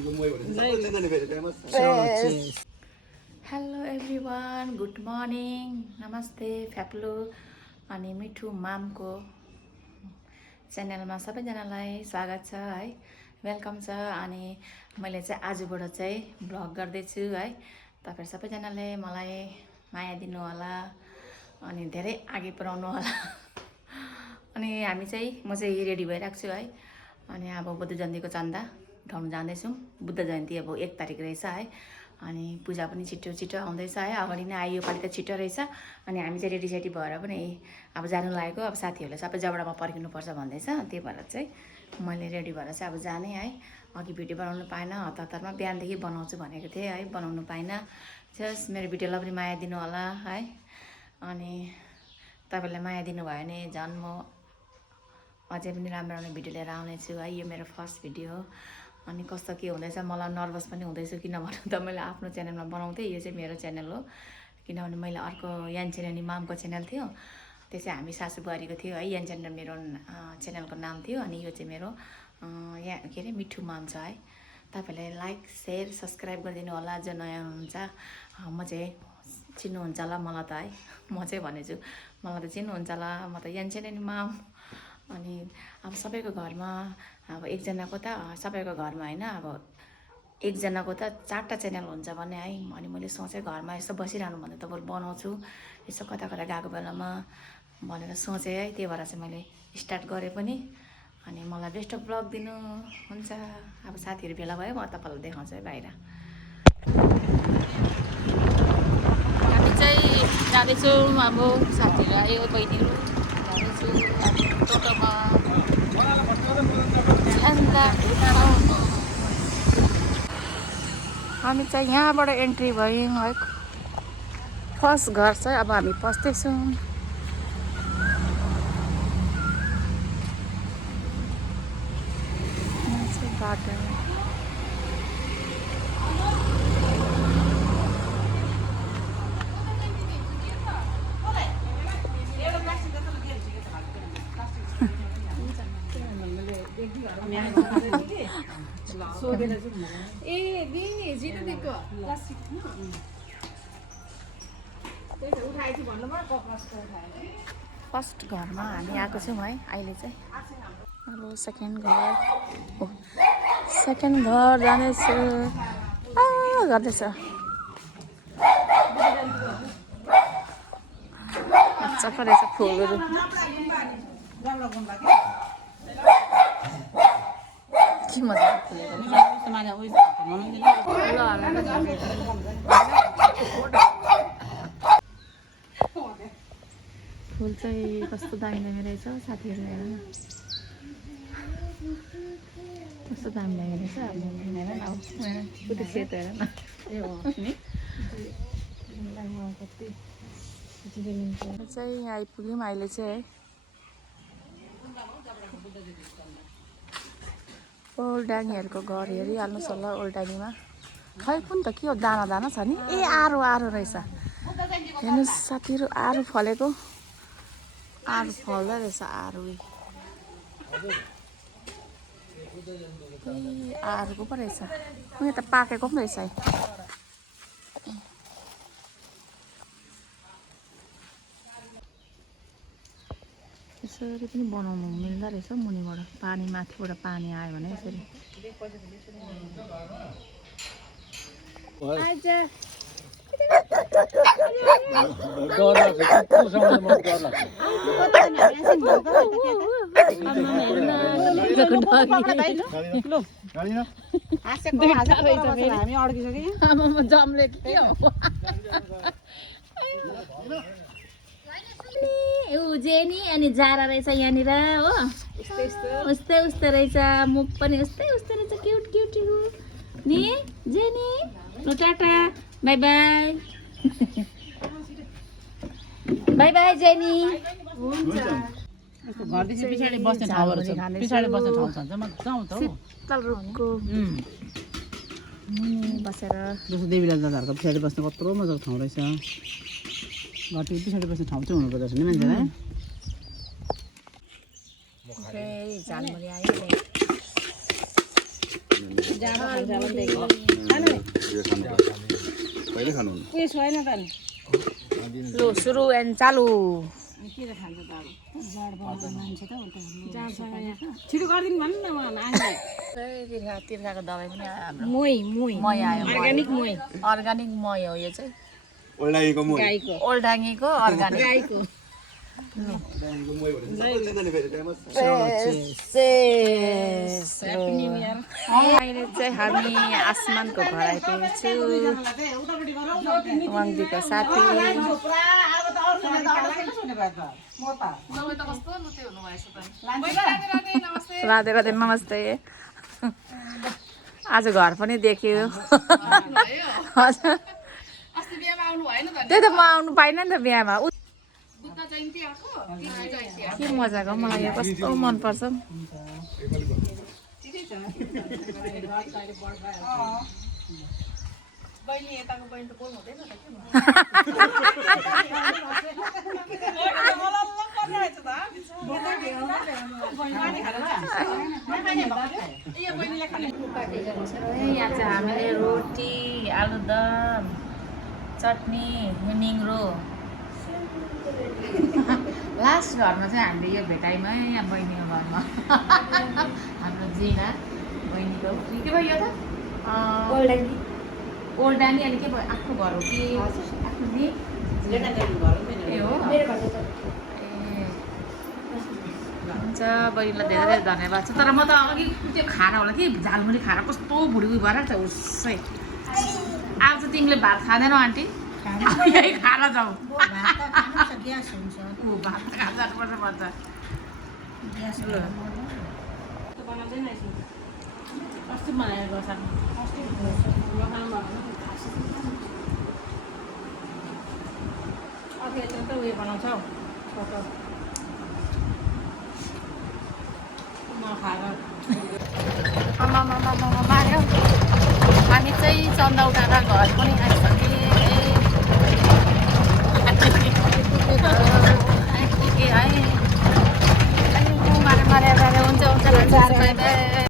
Hello everyone, good morning, नमस्ते फ्याप्लु अनि मिठु मामको च्यानलमा सबैजनालाई स्वागत छ है, वेलकम छ। अनि मैले चाहिँ आजबाट चाहिँ भ्लग गर्दैछु है। तपाईहरु सबैजनाले मलाई माया दिनु होला अनि धेरै अघि बढाउनु होला। अनि हामी चाहिँ म चाहिँ रेडी भइरहेको छु है। अनि अब बुद्ध जयन्तीको चन्दा उठाउन जाँदैछौँ। बुद्ध जयन्ती अब 1 तारिक रहेछ है। अनि पूजा पनि छिटो छिटो आउँदैछ है। अगाडि नै आयो, योपालि त छिटो रहेछ। अनि हामी चाहिँ रेडी भएर पनि अब जानु लागेको। अब साथीहरूले सबै जबडामा पर्खिनुपर्छ भन्दैछ, त्यही भएर चाहिँ मैले रेडी भएर चाहिँ अब जाने है। अघि भिडियो बनाउनु पाएन, हतारमा बिहानदेखि बनाउँछु भनेको थिएँ है, बनाउनु पाएन। जस्ट मेरो भिडियोलाई पनि माया दिनु होला है। अनि तपाईहरुले माया दिनुभयो भने झन् म अझै पनि राम्रो राम्रो भिडियो लिएर आउनेछु है। यो मेरो फर्स्ट भिडियो हो। अनि कस्तो के हुँदैछ, मलाई नर्भस पनि हुँदैछु, किन भन्नु त मैले आफ्नो च्यानलमा बनाउँथेँ। यो चाहिँ मेरो च्यानल हो, किनभने मैले अर्को यान्चेनी मामको च्यानल थियो, त्यो चाहिँ हामी सासू बुहारीको थियो है। यान्चेनी मेरो च्यानलको नाम थियो। अनि यो चाहिँ मेरो यहाँ के अरे मिठु माम छ है। तपाईँहरूले लाइक सेयर सब्सक्राइब गरिदिनु होला। जो नयाँ हुनुहुन्छ म चाहिँ चिन्नुहुन्छ होला मलाई त है। म चाहिँ भनेछु मलाई त चिन्नुहुन्छ होला, म त यान्चेनी माम। अनि अब सबैको घरमा अब एकजनाको त सबैको घरमा होइन, अब एकजनाको त 4टा च्यानल हुन्छ भने है। अनि मैले सोचेँ घरमा यसो बसिरहनु भन्दा त बरु बनाउँछु यसो कता कता गएको बेलामा भनेर सोचेँ है। त्यही भएर चाहिँ मैले स्टार्ट गरेँ पनि। अनि मलाई बेस्ट अफ लक दिनु हुन्छ। अब साथीहरू भेला भयो, म तपाईँलाई देखाउँछु है बाहिर। हामी चाहिँ जाँदैछौँ, अब साथीहरू आयो, बहिनीहरू जाँदैछु टोटोमा हामी चाहिँ यहाँबाट एन्ट्री भयौँ है। फर्स्ट घर चाहिँ अब हामी पस्दैछौँ। बाटो फर्स्ट घरमा हामी आएको छौँ है अहिले चाहिँ। अब सेकेन्ड घर जानेछु गर्दैछ। मजाको रहेछ फुलहरू। के मजा फुल चाहिँ कस्तो दामी दामी रहेछ साथीहरू, हेर न कस्तो दामी दामी रहेछ। अब हेर न, अब कति सेतो हेर न। चाहिँ यहाँ आइपुग्यौँ अहिले चाहिँ है। ओल्डानीहरूको घर हेरिहाल्नुहोस् होला। ओल्डानीमा खै कुन त के हो, दाना दाना छ नि। ए आरो रहेछ, हेर्नुहोस् साथीहरू, आरू फलेको, आरू फल्दा रहेछ। आरू आरूको पो रहेछ, उयो त पाकेको पनि रहेछ है। यसरी पनि बनाउनु मिल्दो रहेछ मुनिबाट, पानी माथिबाट पानी आयो भने यसरी। जमले के हो जेनी अनि जारा रहेछ यहाँनिर हो। उस्तै रहेछ, मुख पनि उस्तै रहेछ, क्युट नि जेनी। ल Tata, by by by by jenny. घरदेखि पछाडि बस्ने ठाउँहरू छ, पछाडि बस्ने ठाउँ छ मजा आउँछ हौ। शीतल रुखको मुनि बसेर जस्तो देवीलाल दादाहरूको पछाडि बस्ने कत्रो मजाको ठाउँ रहेछ। घरदेखि पछाडि बस्ने ठाउँ चाहिँ हुनुपर्छ नि मान्छेलाई। झालमुरी आयो। कहिले खानु लु सुरु एन्ड चालु छिटो गरिदिनु भन्नु न नानीलाई तिर्खाको दबाई पनि आयो हाम्रो मही आयो अर्ग्यानिक मही अर्ग्यानिक मही हो यो चाहिँ ओल्डाइको म गाईको ओल्डाङ्गीको अर्ग्यानिक गाईको अहिले चाहिँ हामी आसमानको घर आइपुगेको छु वाङदीको साथी राधे राधे नमस्ते आज घर पनि देख्यो हजुर त्यही त म आउनु पाइनँ नि त बिहामा के मजाको मलाई यो कस्तो मनपर्छ यहाँ चाहिँ हामीले रोटी आलुदम चटनी निङ्ग्रो लास्ट घरमा चाहिँ हामीले यो भेटाइमै यहाँ बहिनीको घरमा हाम्रो जिना बहिनीको के भयो यो त ओल्डानी अनि के भयो आफ्नो घर हो कि आफ्नो नि ए हो ए हुन्छ बहिनीलाई धेरै धेरै धन्यवाद छ तर म त अघि त्यो खाना होला कि झालमुरी खाना कस्तो भुडी उयो भएर त उसै आज चाहिँ तिमीले भात खाँदैनौ आन्टी यही खाएर जाऊ भात खाएर जानुपर्छ भन्छ अस्ति बनाएको त उयो बनाउँछ हौ नखाएर मार्यो हामी चाहिँ चन्दा उठाएर घर पनि आइसक्यो